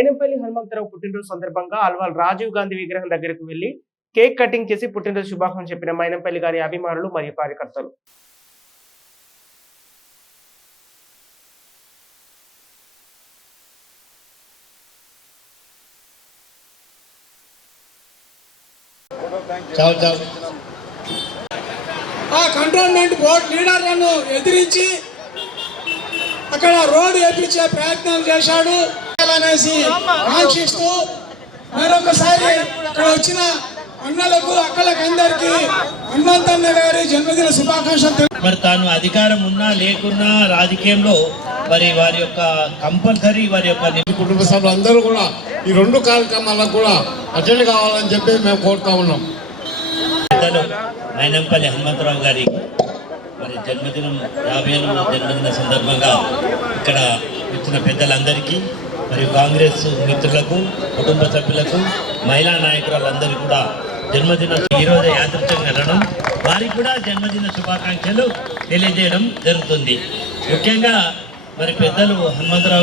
మైనంపల్లి హనుమంతరావు పుట్టినరోజు సందర్భంగా అల్వాల్ రాజీవ్ గాంధీ విగ్రహం దగ్గరకు వెళ్లి కేక్ కటింగ్ చేసి పుట్టినరోజు శుభాకాంక్షలు చెప్పిన మైనంపల్లి గారి అభిమానులు మరియు కార్యకర్తలు. కంటోన్మెంట్ బోర్డు లీడర్లను ఎదిరించి అక్కడ రోడ్డు వేపించే ప్రయత్నం చేశాడు అనేసి ఆశిస్తూ మరొకసారి ఇక్కడ వచ్చిన అన్నలకు అక్కలకు అందరికీ హనుమంతన్న గారి జన్మదిన శుభాకాంక్షలు. మరి తాను అధికారం ఉన్నా లేకున్నా రాజకీయంలో మరి వారి యొక్క కంపల్సరీ వారి యొక్క కుటుంబ సభ్యులందరూ కూడా ఈ రెండు కార్యక్రమాలకు కూడా అటెండ్ కావాలని చెప్పి మేము కోరుతా ఉన్నాం. పెద్దలు మైనంపల్లి హనుమంతరావు గారి మరి జన్మదినం 50వ జన్మదిన సందర్భంగా ఇక్కడ వచ్చిన పెద్దలందరికీ మరియు కాంగ్రెస్ మిత్రులకు కుటుంబ సభ్యులకు మహిళా నాయకులందరికీ కూడా జన్మదిన ఈరోజు యాదృచ్ఛికంగా వెళ్ళడం వారికి కూడా జన్మదిన శుభాకాంక్షలు తెలియజేయడం జరుగుతుంది. ముఖ్యంగా మరి పెద్దలు హనుమంతరావు